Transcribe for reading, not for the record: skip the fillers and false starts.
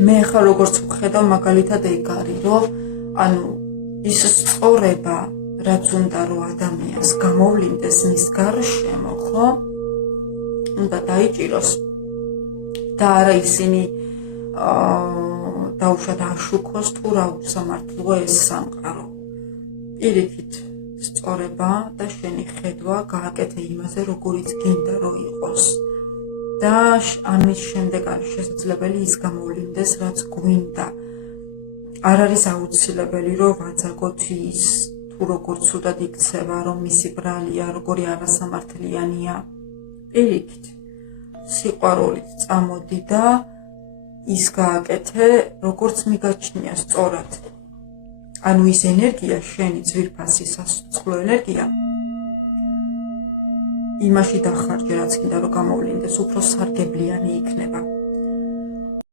მე ხა როგორც ვხედავ მაგალითად ეგ არის, რომ ანუ ის სწორება, რაც უნდა რომ ადამიანს გამოვლინდეს მის გარშემო, ხო? უნდა დაიჭიროს და არა ისინი დაუშვათ აშუქოს თუ რა უსამართლოა ეს სამყარო. პირიქით სწორება და შენი ხედვა გააკეთე იმაზე, როგორიც გინდა რომ იყოს. და ამის შემდეგ არის შესაძლებელი ის გამოვლინდეს, რაც გვინდა. არ არის აუცილებელი, რომ ვაძაგოთ ის თუ როგორ ცუდად იქცევა, რომ მისი ბრალია, როგორი არასამართლიანია. პირიქით, სიყვარულით წამოდი და ის გააკეთე, როგორც მიგაჩნია სწორად. ანუ ის ენერგია, შენი ძვირფასი სასიცოცხლო ენერგია, იმაში დახარჯე, რაც გინდა რომ გამოვლინდეს, უფრო სარგებლიანი იქნება.